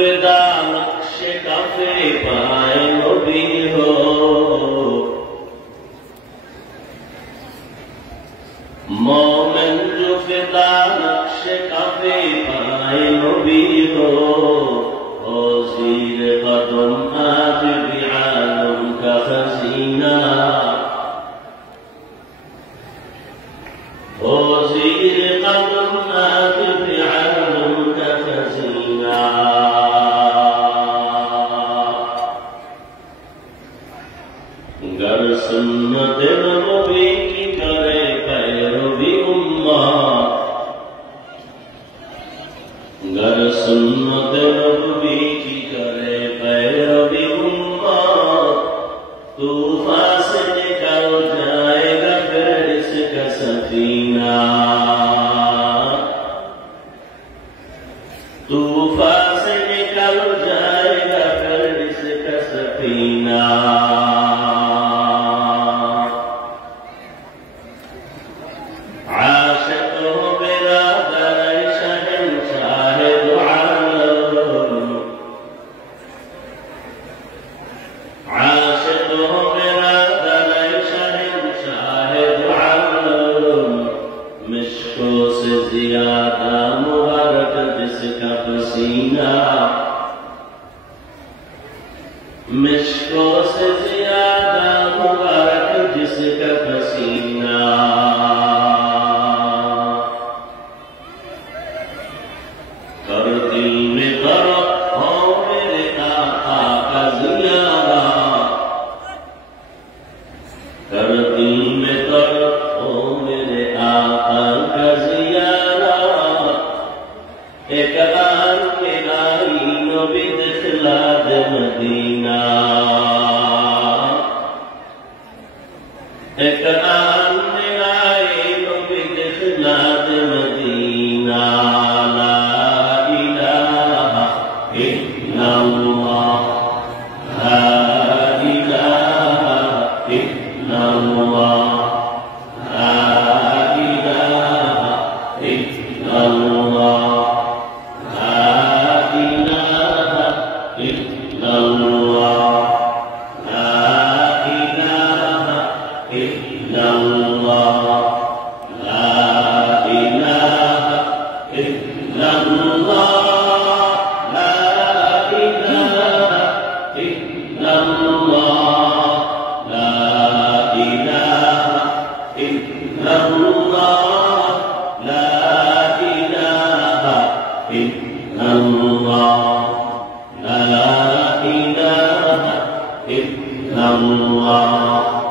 فدا نقش کافے پائے نبی ہو مومن جو فدا نقش کافے پائے نبی ہو زیر قدم آج بھی عالم کا خزینہ زیر قدم آج بھی عالم کا خزینہ گر سنت نبوی کی کرے پیروی امت گر سنت نبوی کی کرے پیروی امت طوفان سے نکل جائے گا پھر اس کا سفینہ طوفان سے نکل جائے گا پھر اس کا سفینہ عاشق ہو برادر شہنشاہ دو عالم عاشق ہو برادر شہنشاہ دو عالم مشکوں سے زیادہ مبارک جس کا پسینہ مشکوں سے زیادہ مبارک جس کا پسینہ کر دل میں کرو ہو میرے آقا کا زیارہ کر دل میں کرو ہو میرے آقا کا زیارہ ایک آن کے لائی نبی دخلا دے مدینہ ایک آن کے لائی نبی دخلا دے مدینہ لا الہ الا اللہ لا الہ الا اللہ لا الہ الا اللہ Allah